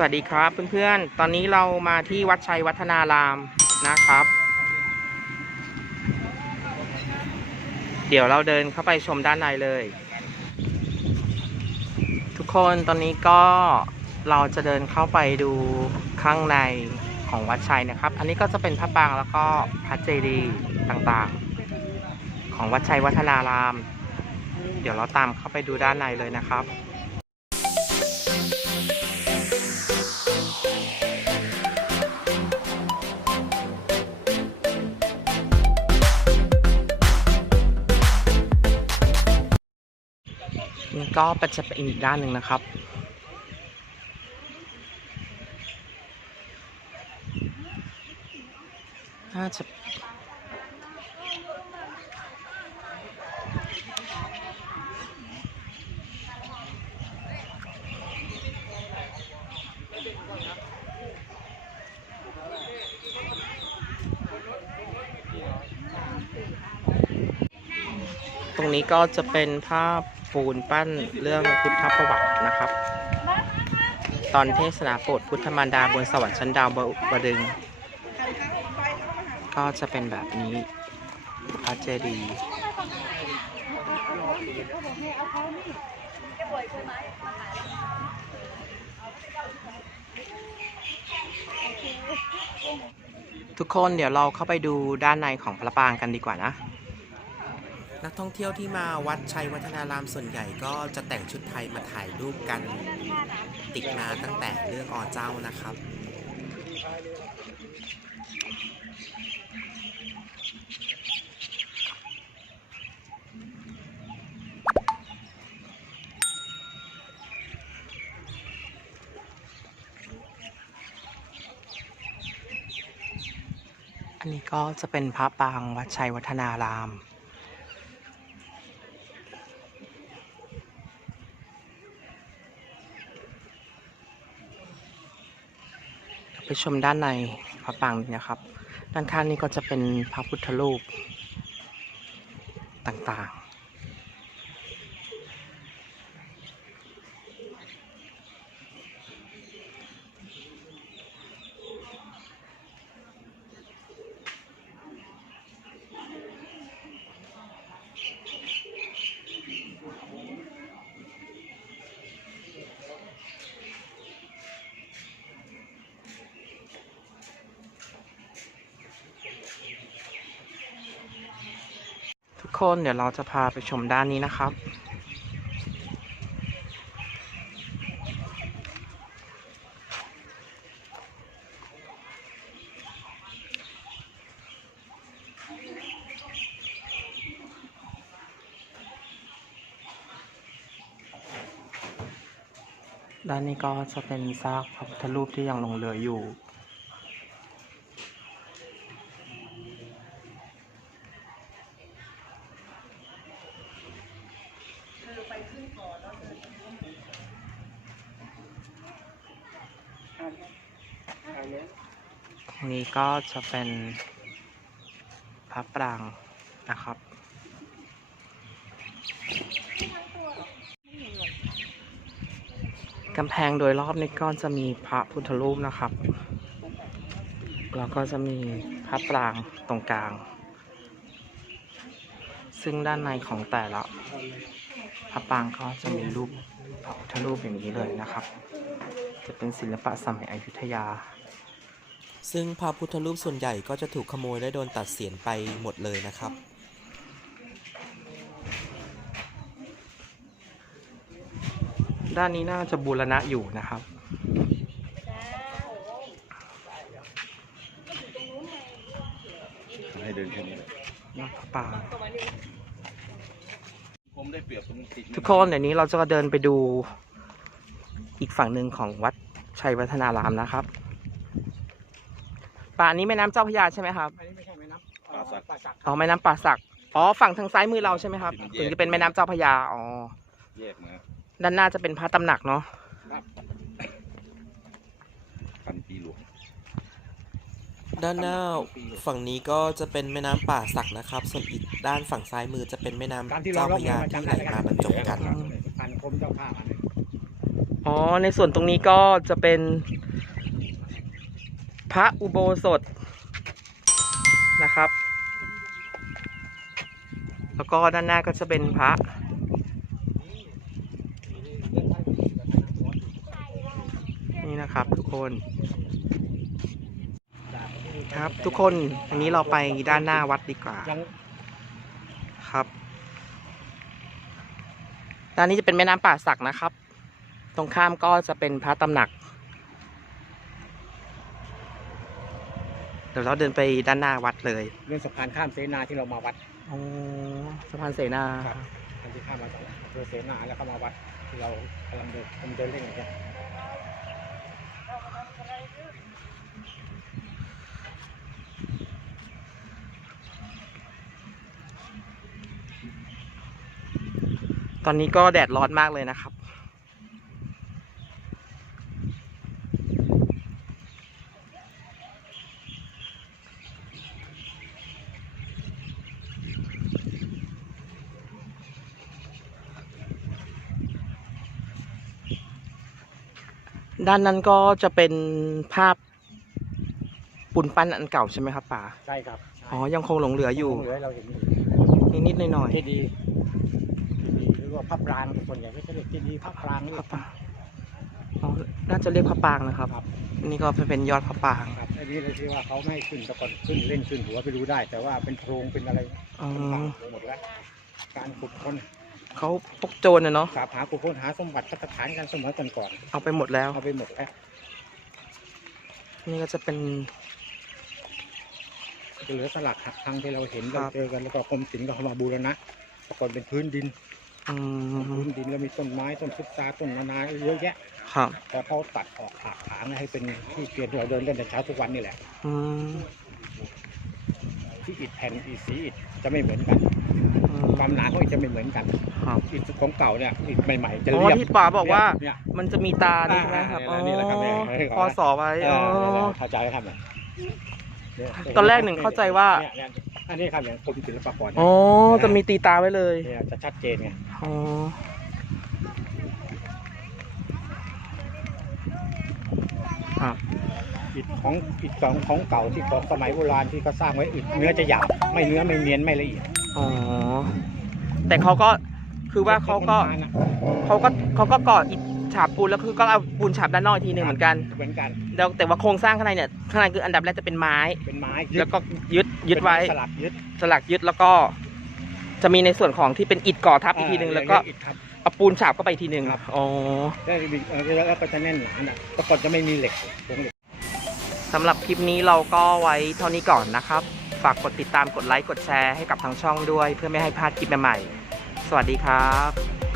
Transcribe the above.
สวัสดีครับเพื่อนๆ ตอนนี้เรามาที่วัดชัยวัฒนารามนะครับ เดี๋ยวเราเดินเข้าไปชมด้านในเลย ทุกคนตอนนี้ก็เราจะเดินเข้าไปดูข้างในของวัดชัยนะครับ อันนี้ก็จะเป็นพระปางแล้วก็พระเจดีย์ต่างๆ ของวัดชัยวัฒนาราม เดี๋ยวเราตามเข้าไปดูด้านในเลยนะครับ ก็เป็นจะเป็นอีกด้านหนึ่งนะครับ น่าจะตรงนี้ก็จะเป็นภาพ ปูนปั้นเรื่องพุทธประวัตินะครับ ตอนเทศนาโปรดพุทธมารดาบนสวรรค์ชั้นดาวบดึง ก็จะเป็นแบบนี้พระเจดีย์ทุกคนเดี๋ยวเราเข้าไปดูด้านในของพระปรางกันดีกว่านะ นักท่องเที่ยวที่มาวัดชัยวัฒนารามส่วนใหญ่ก็จะแต่งชุดไทยมาถ่ายรูปกันติดมาตั้งแต่เรื่องออเจ้านะครับ อันนี้ก็จะเป็นพระปางวัดชัยวัฒนาราม ไปชมด้านในพระปรางนะครับ ด้านข้างนี้ก็จะเป็นพระพุทธรูปต่างๆ คนเดี๋ยวเราจะพาไปชมด้านนี้นะครับ ด้านนี้ก็จะเป็นซากพระพุทธรูปที่ยังหลงเหลืออยู่ นี้ก็จะเป็นพระปรางนะครับ กำแพงโดยรอบนี้ก็จะมีพระพุทธรูปนะครับ แล้วก็จะมีพระปรางตรงกลาง ซึ่งด้านในของแต่ละพระปรางก็จะมีรูปพระพุทธรูปอย่างนี้เลยนะครับ จะเป็นศิลปะสมัยอยุธยา ซึ่งพระพุทธรูปส่วนใหญ่ก็จะถูกขโมยและโดนตัดเสียนไปหมดเลยนะครับ ด้านนี้น่าจะบูรณะอยู่นะครับ ให้เดินแค่นี้แหละวัดพระปรางผมได้เปรียบตรงติดทุกคนเดี๋ยวนี้เราจะเดินไปดูอีกฝั่งหนึ่งของวัดชัยวัฒนารามนะครับ ป่านี้แม่น้ำเจ้าพระยาใช่ไหมครับอันนี้ไม่ใช่แม่น้ำป่าสักป่าสักอ๋อแม่น้ำป่าสักอ๋อฝั่งทางซ้ายมือเราใช่ไหมครับที่มันแยกถึงจะเป็นแม่น้ำเจ้าพระยาอ๋อแยกมาด้านหน้าจะเป็นพระตำหนักเนาะพันปีหลวงด้านหน้าฝั่งนี้ก็จะเป็นแม่น้ำป่าสักนะครับ ส่วนอีกด้านฝั่งซ้ายมือจะเป็นแม่น้ำตามที่เราเจ้าล็พอกระยามาที่จำไหลได้ไหมคมารับบรรจบกันพันคมเจ้าภาพอันนี้อ๋ออ๋อในส่วนตรงนี้ก็จะเป็น พระอุโบสถนะครับ แล้วก็ด้านหน้าก็จะเป็นพระ นี่นะครับทุกคนครับทุกคนอันนี้เราไปด้านหน้าวัดดีกว่าครับด้านนี้จะเป็นแม่น้ำป่าสักนะครับ ตรงข้ามก็จะเป็นพระตำหนัก ดี๋ยวเราเดินไปด้านหน้าวัดเลยเรื่องสะพานข้ามเสนาที่เรามาวัดอ๋อสะพานเสนาครับอันที่ข้ามมาจากอำเภอเสนาแล้วก็มาวัดที่เรากำลังเดินกำลังเดินเล่นอย่างเงี้ยตอนนี้ก็แดดร้อนมากเลยนะครับ ด้านนั้นก็จะเป็นภาพปูนปั้นอันเก่าใช่ไหมครับป่าใช่ครับใช่อ๋อยังคงหลงเหลืออยู่ เหลือให้เราเห็นอยู่นิดๆหน่อยเจดีย์เจดีย์หรือว่าพระปรางส่วนใหญ่ก็จะเรียกเจดีย์พระปรางๆนี่พระปางอ๋อน่าจะเรียกพระปางนะครับครับ อันนี่ก็เป็นยอดพระปางครับอันนี้เลยที่ว่าเขาไม่ให้ขึ้นแต่ก่อนขึ้นเล่นขึ้นหัวไปรู้ได้ แต่ว่าเป็นโพรงเป็นอะไรอ๋อ หมดแล้ว การขุดค้น เขาพกโจรนะเนาะสาบหาขุดค้นหาสมบัติพัฒฐานกันสมัยก่อนเอาไปหมดแล้ว ๆเอาไปหมดแล้วนี่ก็จะเป็น จะเหลือสลักหักพังที่เราเห็นครัเราบเจอกันแล้วก็กรมศิลป์ก็เข้ามาบูรณะแต่ก่อนเป็นพื้นดินอืมพื้นดินแล้วมีต้นไม้ต้นพุทราต้นนานาเยอะแยะ ครับแต่เขาตัดออกหักถางให้เป็นที่เปลี่ยนที่เราเดินเล่นแต่เช้าทุกวันนี่แหละ อืมที่อิฐแผ่นอิฐสีอิฐจะไม่เหมือนกันอืม ความหนาของอิฐจะไม่เหมือนกันครับอิฐของเก่าเนี่ยอิฐใหม่ๆจะอ๋อเรียบที่ป๋าบอกว่าเนี่ย มันจะมีตานี่นะครับอ่าอ๋อนี่แหละครับเนี่ยให้ก่อนพอสอไว้เออ๋ออเนี่ยเข้าใจครับเนี่ยเนี่ยตอนแรกหนึ่งเข้าใจว่า เนี่ยเนี่ยอันนี้ครับอย่างกรมศิลปากรเนี่ยอ๋อจะมีตีตาไว้เลยเนี่ยจะชัดเจนไงอ๋อครับ อิฐของอิฐของของเก่าที่ของสมัยโบราณที่เขาสร้างไว้อิฐเนื้อจะหยาบไม่เนื้อไม่เนียนไม่ละเอียด อ๋อ แต่เขาก็คือว่าเขาก็ป็นไม้นะเขาก็เขาก็ก่ออิฐฉาบปูนแล้วคือก็เอาปูนฉาบด้านนอกอีกทีหนึ่งเหมือนกันเหมือนกันแล้วแต่ว่าโครงสร้างข้างในเนี่ยข้างในคืออันดับแรกจะเป็นไม้ เป็นไม้แล้วก็ยึดยึดไว้เป็นม้สลักยึดสลักยึดแล้วก็ จะมีในส่วนของที่เป็นอิฐก่อทับอีกทีหนึ่งแล้วก็เรียอิฐครับเอาปูนฉาบเข้าไปอีกทีหนึ่งครับอ๋อได้มีเออแล้วก็จะแน่นหนาน่ะแต่ก่อนจะไม่มีเหล็กตรงเหล็กสำหรับคลิปนี้เราก็ไว้เท่านี้ก่อนนะครับ ฝากกดติดตามกดไลค์กดแชร์ให้กับทางช่องด้วย เพื่อไม่ให้พลาดคลิปใหม่ๆ สวัสดีครับ